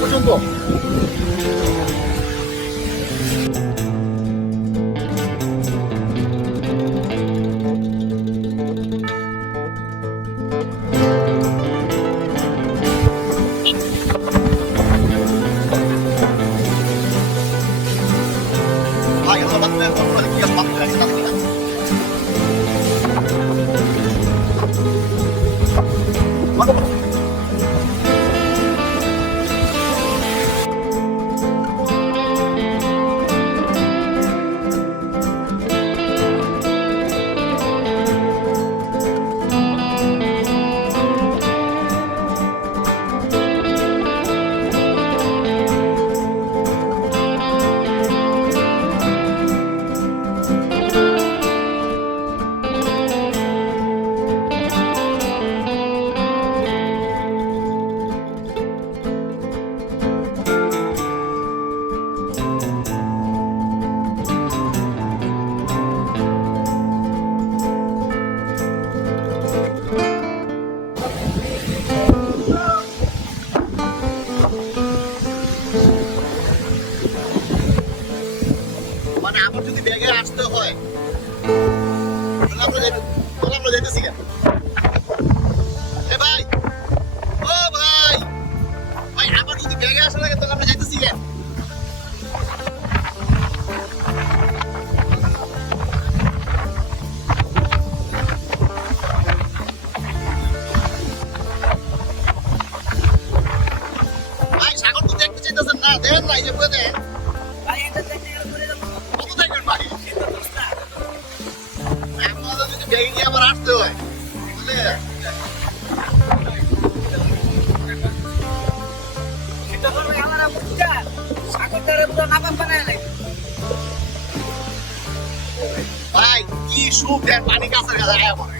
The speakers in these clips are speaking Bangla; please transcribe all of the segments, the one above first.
পর্যন্ত মানে আমার যদি ব্যাগে আসতে হয় আমরা যাইতেছি কেন? ভাই ও ভাই ভাই আমার যদি ব্যাগে আসা লাগে তাহলে আমরা যাইতেছি কেন? ভাই সাগর তো দেখতে চাইতেছেন না, দেখেন না এই যে পুরো দেখেন ভাই, এটা দেখতে গেলে করে যাবো কত দেখবেন ভাই? আমাদের যদি ব্যাগে গিয়ে আবার আসতে হয় বুঝলে ভাই কি সুখ দেন পানি কাছের কাছে আয়া পড়ে।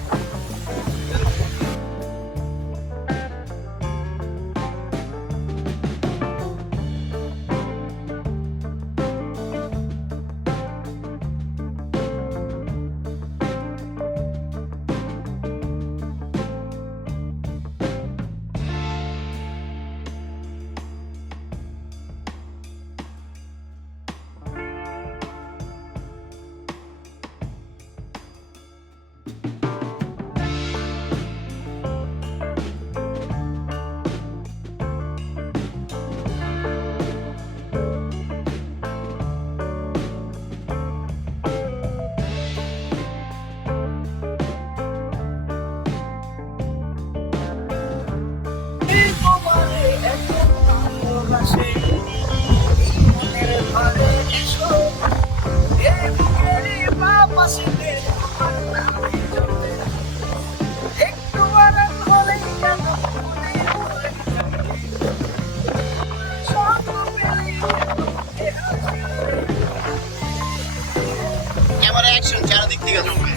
ক্যামেরা অ্যাকশন চারদিক থেকে জমবে।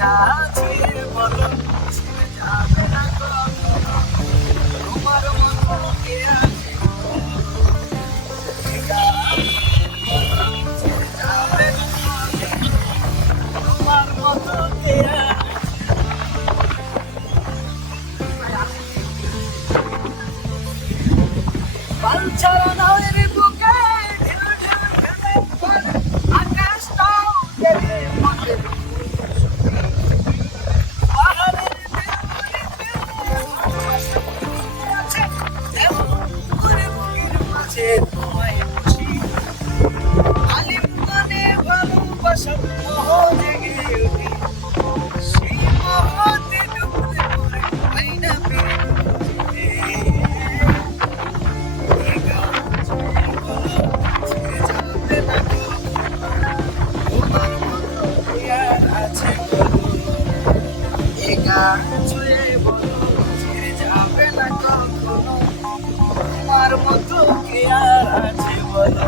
তোমার মতো কে আছে বলো?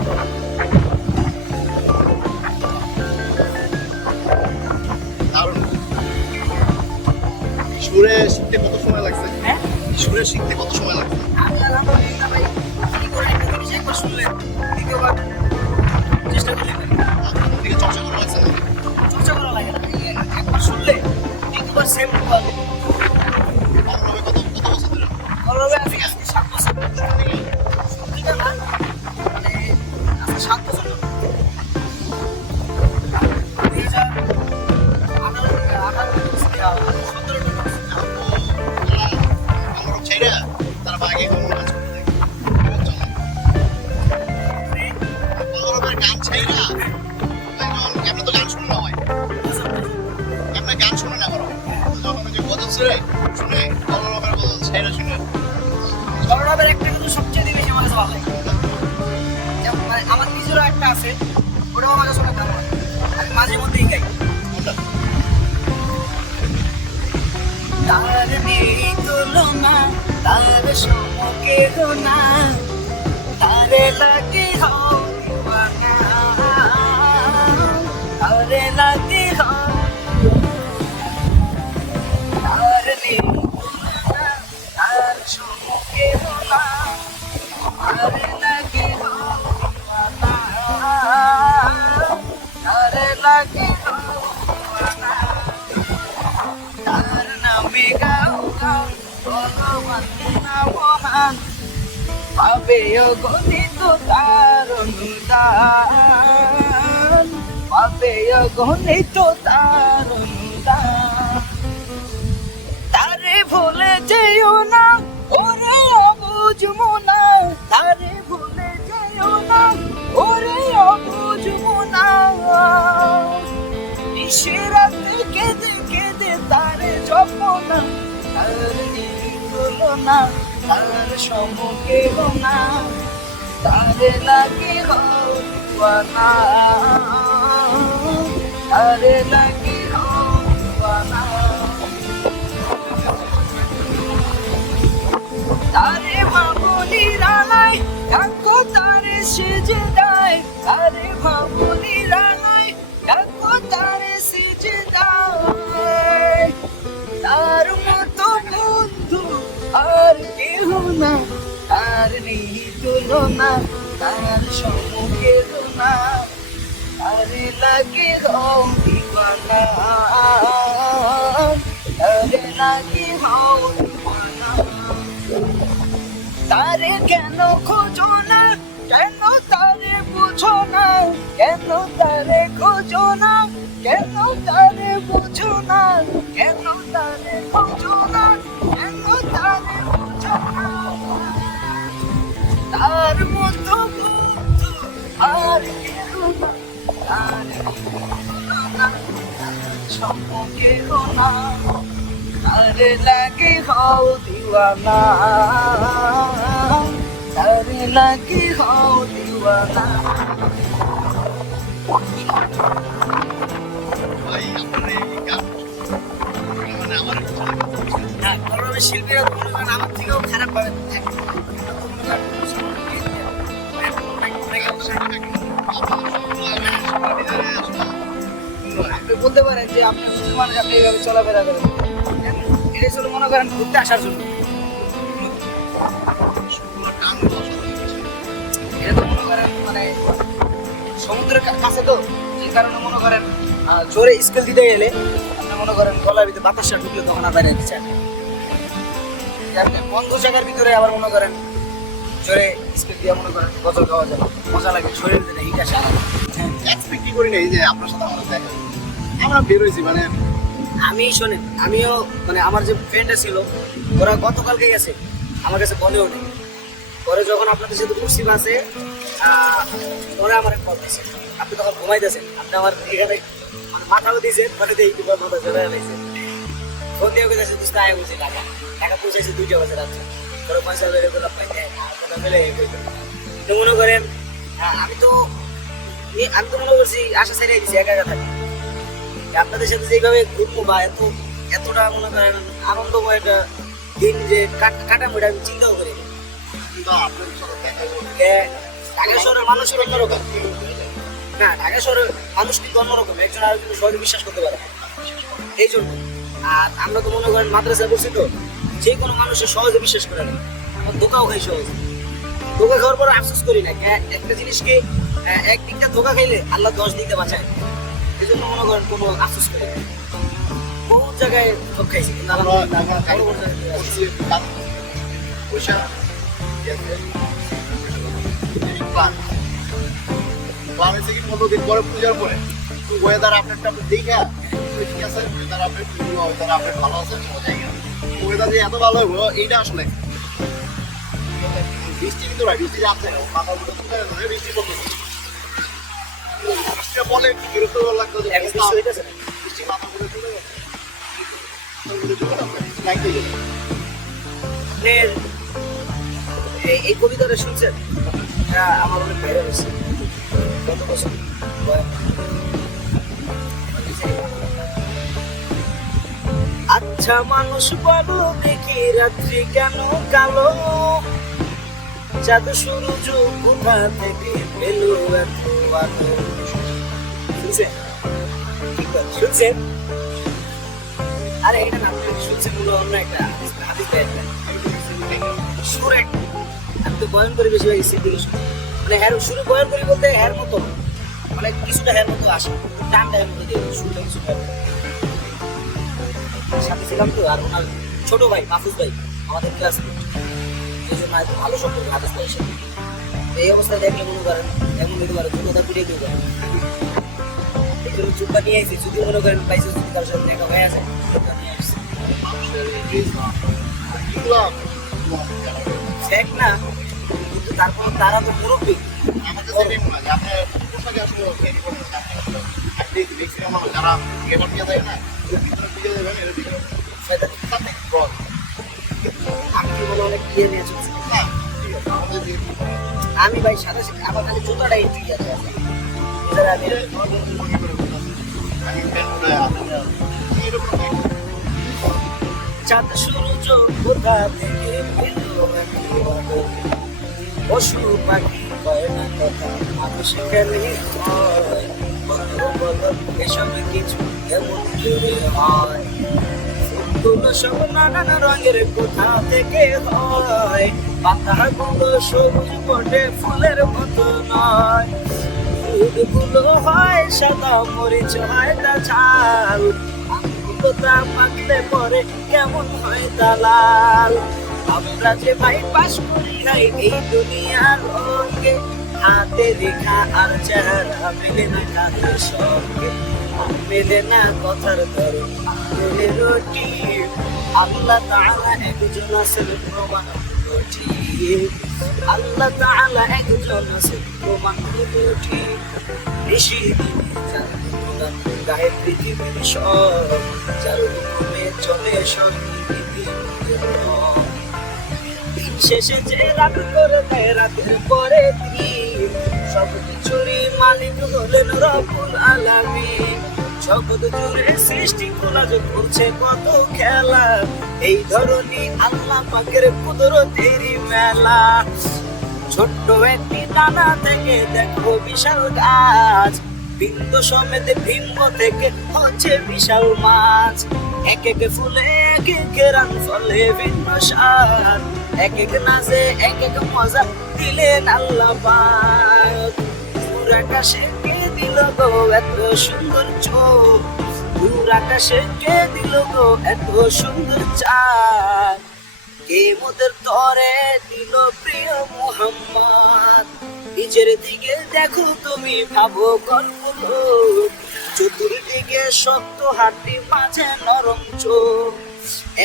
সুরে শিখতে কত সময় লাগছে? হ্যাঁ সুরে শিখতে কত সময় লাগছে? আমি আলহামদুলিল্লাহ ভাই কি করে একটা জিনিস একবার শুনলে দ্বিতীয়বার চেষ্টা করলে আপনার দিকে চর্চা করা লাগছে না? চর্চা করা লাগে না একবার শুনলে দ্বিতীয়বার সেম পাবে ভালোভাবে কত বছর ধরে? ভালোভাবে আজকে 7 বছর ঠিক আছে মানে আজকে 7 বছর 2018 তারা বাগে কোনো কাজ করতে থাকে। কলরবের গান ছাইরা এমনি তো গান শুনে না হয়, এমনি গান শুনে না বড়, যখন ওই যে গজল শুনে কলরবের গজল ছাইরা শুনে করোনাদের একটা কিন্তু সবচেয়ে বেশি আমার কাছে ভালো লাগে যেমন মানে আমার নিজেরও একটা আছে ওটাও আমার কাছে অনেক ভালো লাগে আমি মাঝে মধ্যেই গাই কোনটা? তার নেই তুলনা তার সমকে গোনা তারে লাগে হও দিওয়ানা তারে লাগে হও তার নেই তুলনা তার সমকে গোনা তারে লাগে হও দিওয়ানা তারে লাগে হও দিওয়ানা তার নামে গাও গাও ভগবান মহান পাবে গণিত তার অনুদান পাবে গণিত তার অনুদান তারে ভুলে যেও না ওরে অবুঝ মোনা তারে ভুলে যেও না ওরে অবুঝ মোনা নিশিরাতে কেঁদে কেঁদে তারে জপনা তার তুলনা তার সমকে গোনা তারে লাগে হওয়ানা তারে লাগে হওয়ানা তারে ভাবনি রানায় কাকো তারে সেজে দেয় তারে ভাবনি রানায় কাকো তারে সেজে দেয় তার মতো বন্ধু আর কেহ না তার নেই তুলনা তার সমুখে না তারে লাগে হও দিওয়ানা তারে লাগে হও দিওয়ানা তারে কেন খোঁজো না কেন তারে বুঝো না কেন তারে খোঁজো না কেন তারে বুঝো না কেন তারে খোঁজো না কেন তারে বুঝো না তার মতো বন্ধু আর কেউ না তার সম্পর্কে না তারে লাগে হও দিওয়ানা তারে লাগে হও দিওয়ানা ভাই আপনার এই গান মানে আমার একটু ভালো লাগছে। না করোনা শিল্পীরা কোনো গান আমার থেকেও খারাপ পাবে আপনি বলতে পারেন যে আপনি মুসলমান আপনি এইভাবে চলাফেরা করেন এটা ছিল মনে করেন ঘুরতে আসার জন্য এটা তো মনে করেন মানে সমুদ্রের কাছে তো এই কারণে মনে করেন জোরে স্কেল দিতে গেলে আপনি মনে করেন গলার ভিতরে বাতাসটা ঢুকলে তখন আর বাইরে দিচ্ছে আপনি বন্ধ জায়গার ভিতরে আবার মনে করেন জোরে স্কেল দিয়ে মনে করেন গজল গাওয়া যায় মজা লাগে শরীর দিতে হিট আসে এক্সপেক্টই করি নাই যে আপনার সাথে আমার দেখা হবে। আমরা বের হয়েছি মানে আমি শোনেন আমিও মানে আমার যে ফ্রেন্ডটা ছিল ওরা গতকালকে গেছে আমার কাছে বলেও নেই পরে যখন আপনাদের সাথে উঠছি বাসে ওরা আমার কল দিয়েছে আপনি তখন ঘুমাইতেছেন আপনি আমার এখানে মানে মাথাও দিয়েছেন মানে দিয়ে একটু মাথা চলে গেছে ফোন দিয়ে গেছে তুই আয় বলছে টাকা টাকা পৌঁছাইছে 2টা বাজে রাত্রে পরে পয়সা বেড়ে গেল মেলে তো মনে করেন আমি তো মনে করছি আশা ছেড়ে দিচ্ছি একা একা থাকি আপনাদের সাথে যেভাবে ঘুরবো বা এতটা মনে করেন আনন্দময় একটা দিন যে কাটাবো এটা আমি চিন্তাও করি কিন্তু আপনার সাথে দেখা হবে। ঢাকা শহরের মানুষের অন্যরকম না ঢাকা শহরের মানুষ কিন্তু অন্যরকম একজন আর কিন্তু শহরে বিশ্বাস করতে পারে এই জন্য আর আমরা তো মনে করেন মাদ্রাসায় পড়ছি তো, যে কোনো মানুষের সহজে বিশ্বাস করে না, আমরা ধোকাও খাই সহজে। ধোকা খাওয়ার পর আফসোস করি না, একটা জিনিসকে একদিকটা ধোকা খাইলে আল্লাহ 10 দিকে বাঁচায়, এই জন্য মনে করেন কোনো আফসোস করি না। বহু জায়গায় ধোকা খাইছি, কিন্তু আলহামদুলিল্লাহ বড় বড় জায়গায় বসে পয়সা প্ল্যান প্ল্যান হচ্ছে কি 15 দিন পরে পূজার পরে ওয়েদার আপডেটটা দেখা ঠিক আছে, ওয়েদার আপডেট ভালো আছে ওয়েদার যে এত ভালো হইব এইটা আসলে বৃষ্টি কিন্তু না, বৃষ্টি যাচ্ছে মাথার মধ্যে বৃষ্টি পড়তেছে, বৃষ্টিটা বলে একটু বিরক্ত লাগতো যে এক বৃষ্টি হইতেছে না। বৃষ্টি মাথার মধ্যে চলে যাচ্ছে, লাইট দিয়ে গেছে। আপনার এই কবিতাটা শুনছেন? এটা আমার অনেক ভাইরাল হয়েছে গত বছর। আচ্ছা মানুষ বলো দেখি রাত্রি কেন কালো, জাদু শুরু কোথা থেকে পেলো এত আলো। শুনছেন? শুনছেন? আরে এটা না, শুনছেন বলে অন্য একটা হাদিস সুর একটা, আমি তো বয়ান করি বেশিরভাগ সিদ্দিকে শুনি, মানে হ্যার সুরে বয়ান করি বলতে হ্যার মতো, মানে কিছুটা হ্যার মতো আসে, টানটা হ্যার মতো দিয়ে সুরটা কিছুটা সাথে ছিলাম তো। আর ওনার ছোট ভাই মাহফুজ ভাই আমাদের ক্লাস, এই জন্য হয়তো ভালো সম্পর্ক হাদিস ভাইয়ের সাথে। এই অবস্থায় দেখলে মনে করেন এমন হতে পারে দুটা পিঠে কেউ করেন, এই জন্য চুপটা নিয়ে আসছি। যদি মনে করেন পাইছে, যদি তার সাথে দেখা হয়ে আছে চুপটা নিয়ে আসছি। শেখ না, কিন্তু তারপর তারা তো মুরব্বী। আমার কাছে এটাই মনে হয় যে আপনার কোথাকে আসলে ক্যারি করতে চান, আপনি দেখছিলাম যারা গেটার নিয়ে যায় না, এর ভিতরে দিয়ে যাবেন, এর ভিতরে সেটা সাথে বল আমি কি বলে অনেক ইয়ে নিয়ে চলছি। না, ঠিক আছে আমাদের যে আমি ভাই সাথে সাথে আমার খালি জুতাটাই ঠিক আছে, এছাড়া আমি আমি ফ্যান করে আপনি এরকম চাঁদ সূর্য কোথা থেকে পেলো পশু পাখি কয় না কথা, মানুষ কেন হয় বলো বলো এসব কিছু এমন করে হয়। ফুলগুলো সব নানান রঙের কোথা থেকে হয়, পাতাগুলো সবুজ বটে ফুলের মতো নয়, ফুলগুলো হয় সাদা মরিচ হয় তা ঝাল, তা পাকলে পরে কেমন হয় তা লাল। আমরা যে ভাই পাশ করি খাই এই দুনিয়ার রঙে, হাতে রেখা আর চেহারা মেলে না কাদের সঙ্গে, মেলে না কথার ধরন মেলে রুটি। আল্লাহ তাআলা একজন আছেন প্রমাণ ঠিক, আল্লাহ তাআলা একজন আছেন প্রমাণ ঠিক। বেশি গায়ে পৃথিবীর সব, যার হুকুমে চলে সব দিন শেষে যে রাত করে দেয় রাতের পরে দিন, সব কিছুরই মালিক হলেন রব্বুল আলামিন। জগৎ জুড়ে সৃষ্টি খোলা যে করছে কত খেলা, এই ধরনী আল্লাহ পাকের কুদরতেরই মেলা। ছোট্ট একটি দানা থেকে দেখো বিশাল গাছ, বিন্দু সমেত ভিন্ন থেকে হচ্ছে বিশাল মাছ। এক এক ফুলে এক এক রান ফলে ভিন্ন স্বাদ, এক এক নাচে এক এক মজা দিলেন আল্লাহ পাক। দূর আকাশে কে দিল গো এত সুন্দর চোখ, দূর আকাশে কে দিল গো এত সুন্দর চাঁদ, কে মোদের তরে দিল প্রিয় মুহাম্মদ। নিজের দিকে দেখো তুমি ভাবো গল্প, চতুর্দিকে শক্ত হাড্ডি মাঝে নরম চোখ,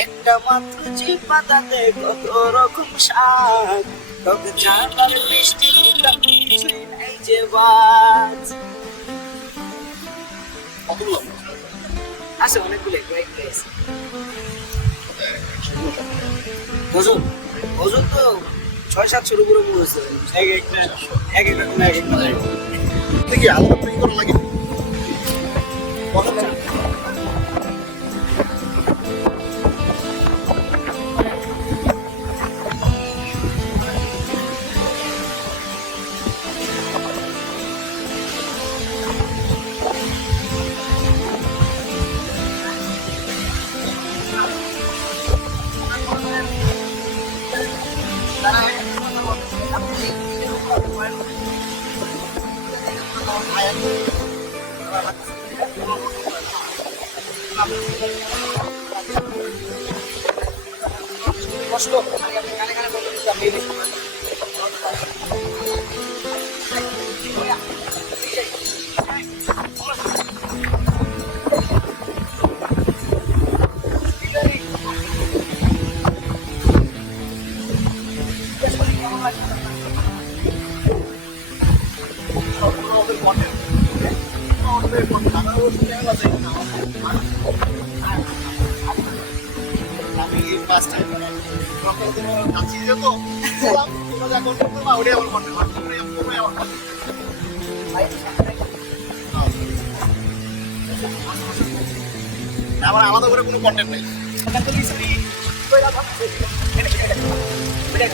একটা মাত্র জিহ্বা তাতে কত রকম স্বাদ, টক ঝাল আর মিষ্টি কিছুই নাই যে বাদ। কতগুলো আছে অনেকগুলো, কয়েকটা আছে। ওজন ওজন তো 600-700 উপরে মরেছে, এক একটা এক একটা কোনো এক একটা দেখি আলাদা তৈরি করা লাগে কত কষ্ট কানে কানে বলতে আমি আমি ফার্স্ট টাইম কাছে যেত বললাম তোমরা যা করতে পারবা ওটাই আমার কন্টেন্ট আর তোমরাই আমার content। আমার আলাদা করে কোনো কন্টেন্ট নেই। ভাই